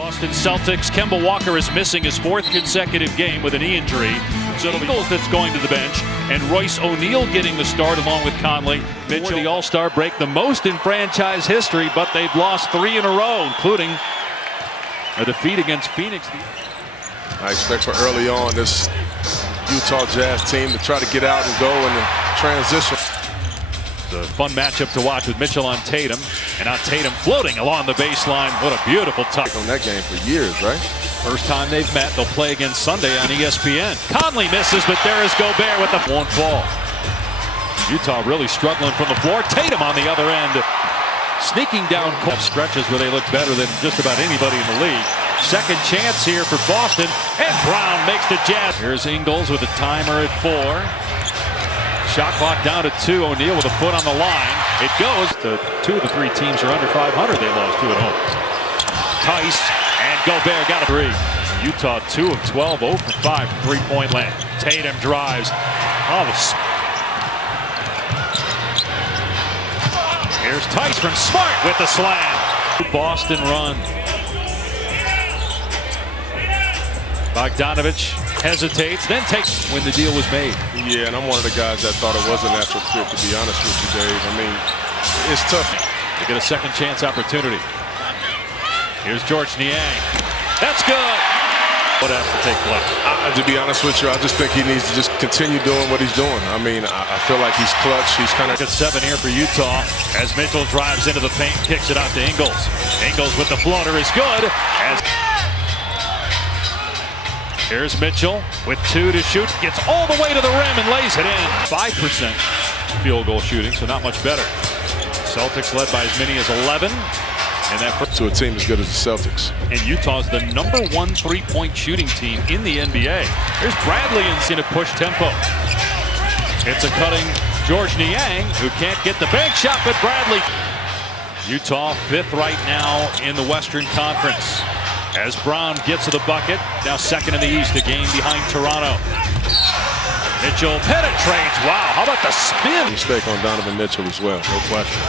Boston Celtics, Kemba Walker is missing his fourth consecutive game with a knee injury. So it'll be Ingles that's going to the bench, and Royce O'Neal getting the start along with Conley. Mitchell, the All-Star break, the most in franchise history, but they've lost 3 in a row, including a defeat against Phoenix. I expect for early on this Utah Jazz team to try to get out and go in the transition. It's a fun matchup to watch with Mitchell on Tatum, and now Tatum floating along the baseline. What a beautiful touch. On that game for years, right? First time they've met, they'll play again Sunday on ESPN. Conley misses, but there is Gobert with the won't fall. Utah really struggling from the floor. Tatum on the other end, sneaking down stretches where they look better than just about anybody in the league. Second chance here for Boston, and Brown makes the Jazz. Here's Ingles with a timer at 4. Shot clock down to 2. O'Neal with a foot on the line. It goes to 2 of the 3 teams are under 500. They lost 2 at home. Tice and Gobert got a 3. Utah 2 of 12, 0 for 5 from three-point land. Tatum drives. Oh, here's Tice from Smart with the slam. Boston run. Bogdanovich hesitates, then takes when the deal was made. Yeah, and I'm one of the guys that thought it was a natural fit, to be honest with you, Dave. I mean, it's tough. They get a second chance opportunity. Here's George Niang. That's good. What has to take place? To be honest with you, I just think he needs to just continue doing what he's doing. I mean, I feel like he's clutch. He's kind of... At 7 here for Utah as Mitchell drives into the paint, kicks it out to Ingles. Ingles with the floater is good. Here's Mitchell with 2 to shoot. Gets all the way to the rim and lays it in. 5% field goal shooting, so not much better. Celtics led by as many as 11. And that to a team as good as the Celtics. And Utah's the #1 3-point shooting team in the NBA. There's Bradley in a push tempo. It's a cutting George Niang who can't get the bank shot, but Bradley. Utah 5th right now in the Western Conference. As Brown gets to the bucket, now 2nd in the East, a game behind Toronto. Mitchell penetrates. Wow, how about the spin? Mistake on Donovan Mitchell as well, no question.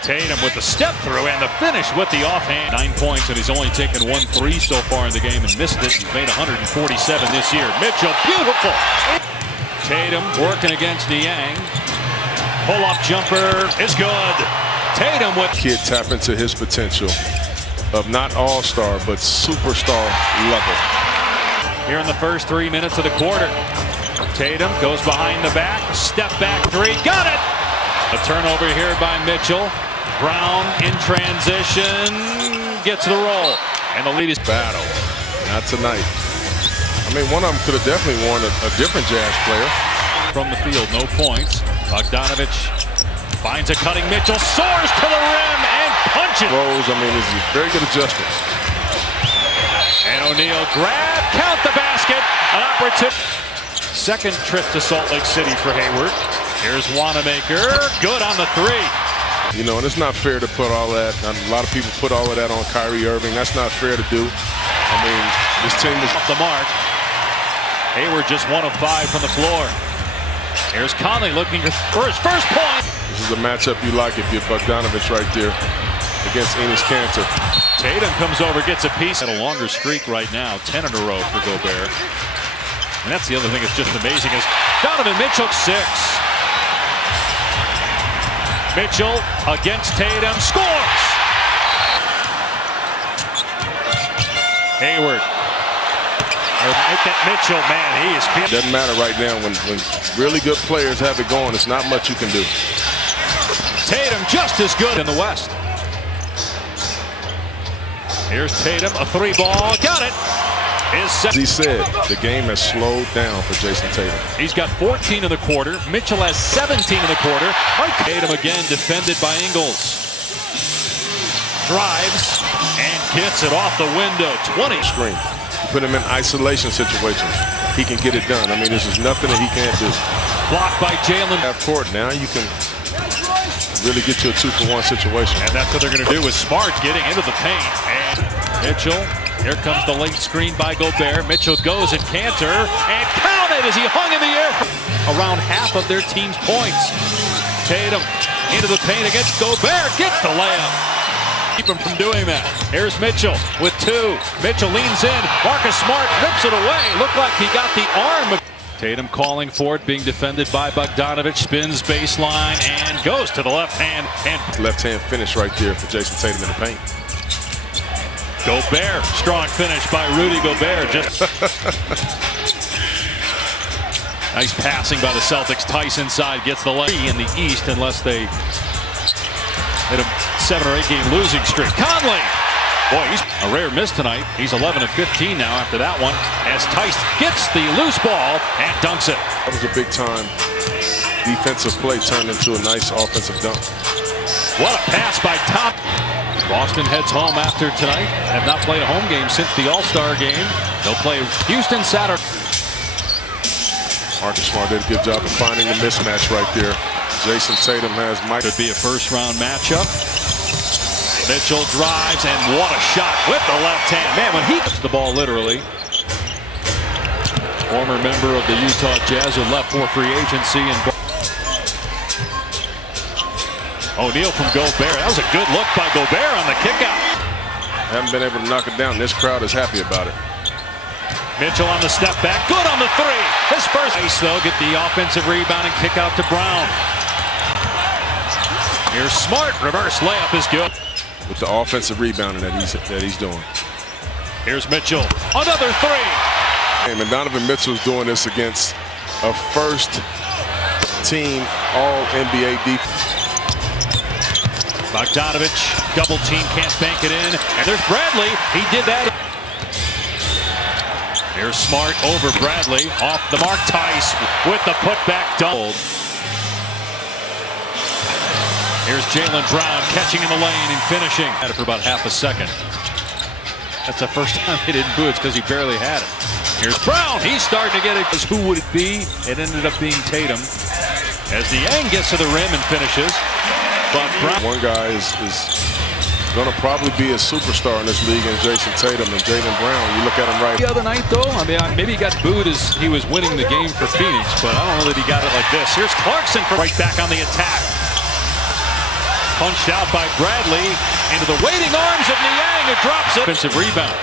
Tatum with the step through and the finish with the offhand. 9 points, and he's only taken 1 3 so far in the game and missed it. He's made 147 this year. Mitchell, beautiful. Tatum working against Niang. Pull-up jumper is good. Tatum with... Kid tap into his potential of not all-star, but superstar level. Here in the first 3 minutes of the quarter. Tatum goes behind the back, step back 3, got it! A turnover here by Mitchell. Brown in transition, gets the roll, and the lead is battle. Not tonight. I mean, one of them could have definitely won a different Jazz player. From the field, no points. Bogdanovich finds a cutting Mitchell, soars to the rim and punches. Rose, I mean, this is very good adjustments. And O'Neal grab, count the basket, an opportunity. Second trip to Salt Lake City for Hayward. Here's Wanamaker, good on the 3. You know, and it's not fair to put all that. A lot of people put all of that on Kyrie Irving. That's not fair to do. I mean, this team is off the mark. Hayward just 1 of 5 from the floor. Here's Conley looking for his first point. This is a matchup you like if you're Bogdanovich right there against Enes Kanter. Tatum comes over, gets a piece. At a longer streak right now, 10 in a row for Gobert. And that's the other thing that's just amazing is Donovan Mitchell 6. Mitchell against Tatum, scores! Hayward. Make that Mitchell, man, he is... Doesn't matter right now when really good players have it going. It's not much you can do. Tatum just as good in the West. Here's Tatum, a 3-ball, got it! As he said, the game has slowed down for Jason Tatum. He's got 14 in the quarter. Mitchell has 17 in the quarter. Tatum again defended by Ingles. Drives and gets it off the window. 20. Screen. You put him in isolation situations. He can get it done. I mean, this is nothing that he can't do. Blocked by Jalen. Half court now, you can really get to a 2-for-1 situation. And that's what they're going to do with Smart getting into the paint. And Mitchell. Here comes the late screen by Gobert. Mitchell goes and Kanter, and counted as he hung in the air. Around half of their team's points. Tatum into the paint against Gobert, gets the layup. Keep him from doing that. Here's Mitchell with 2. Mitchell leans in. Marcus Smart rips it away. Looked like he got the arm. Tatum calling for it, being defended by Bogdanovich. Spins baseline and goes to the left hand. And left-hand finish right there for Jason Tatum in the paint. Gobert, strong finish by Rudy Gobert. Just nice passing by the Celtics. Tice inside, gets the leg in the East unless they hit a 7 or 8 game losing streak. Conley, boy, he's a rare miss tonight. He's 11 of 15 now after that one. As Tice gets the loose ball and dunks it. That was a big time defensive play turned into a nice offensive dunk. What a pass by Tom. Boston heads home after tonight. Have not played a home game since the All-Star game. They'll play Houston Saturday. Marcus Smart did a good job of finding the mismatch right there. Jason Tatum has Mike. Could be a first-round matchup. Mitchell drives, and what a shot with the left hand. Man, when he gets the ball literally. Former member of the Utah Jazz who left for free agency. And O'Neal from Gobert. That was a good look by Gobert on the kickout. Haven't been able to knock it down. This crowd is happy about it. Mitchell on the step back. Good on the 3. His first. Nice, though. Get the offensive rebound and kick out to Brown. Here's Smart. Reverse layup is good. With the offensive rebounding that he's doing. Here's Mitchell. Another 3. And Donovan Mitchell's doing this against a first-team All-NBA defense. Bogdanovich, double team, can't bank it in. And there's Bradley. He did that. Here's Smart over Bradley. Off the mark, Tice with the putback double. Here's Jaylen Brown catching in the lane and finishing. Had it for about half a second. That's the first time they didn't boo it because he barely had it. Here's Brown. He's starting to get it. Who would it be? It ended up being Tatum. As the Yang gets to the rim and finishes. But Brown. One guy is going to probably be a superstar in this league in Jason Tatum and Jaylen Brown. You look at him right. The other night, though, I mean, maybe he got booed as he was winning the game for Phoenix, but I don't know that he got it like this. Here's Clarkson for right back on the attack. Punched out by Bradley into the waiting arms of Niang, who drops it. Offensive rebound.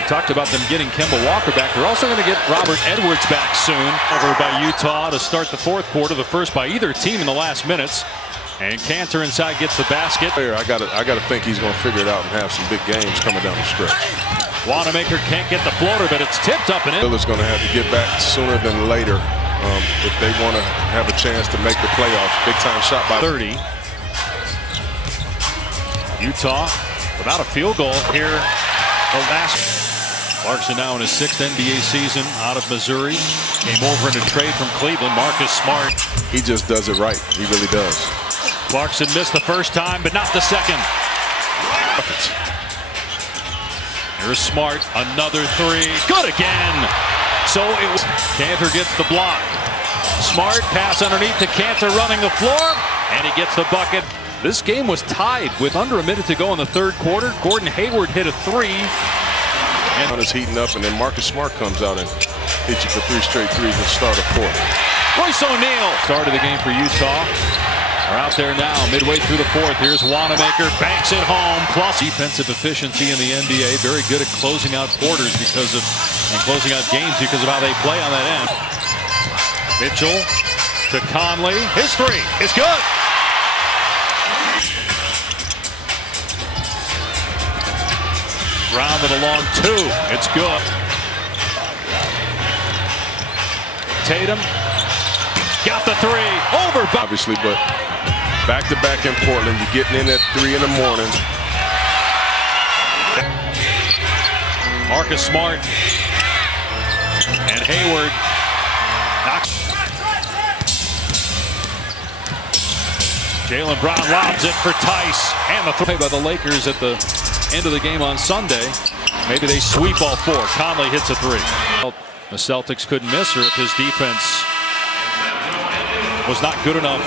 We talked about them getting Kemba Walker back. They're also going to get Robert Edwards back soon. Over by Utah to start the 4th quarter, the first by either team in the last minutes. And Cantor inside gets the basket. I gotta think he's going to figure it out and have some big games coming down the stretch. Wanamaker can't get the floater, but it's tipped up and in. Miller's going to have to get back sooner than later if they want to have a chance to make the playoffs. Big time shot by 30. Utah without a field goal here. The last. Clarkson now in his 6th NBA season out of Missouri. Came over in a trade from Cleveland. Marcus Smart. He just does it right. He really does. Clarkson missed the first time, but not the second. Here's Smart. Another 3. Good again. So it was. Cantor gets the block. Smart pass underneath to Cantor running the floor. And he gets the bucket. This game was tied with under a minute to go in the 3rd quarter. Gordon Hayward hit a 3. And is heating up, and then Marcus Smart comes out and hits you for 3 straight threes and start a 4th. Royce O'Neal started the game for Utah. Are out there now, midway through the 4th. Here's Wanamaker, banks it home. Plus defensive efficiency in the NBA. Very good at closing out quarters and closing out games because of how they play on that end. Mitchell to Conley. His 3 is good. Rounded along 2. It's good. Tatum got the 3 over. Obviously, but back-to-back in Portland. You're getting in at 3 in the morning. Marcus Smart and Hayward. Jaylen Brown lobs it for Tice. And the play by the Lakers at the end of the game on Sunday. Maybe they sweep all 4. Conley hits a 3. The Celtics couldn't miss, or if his defense was not good enough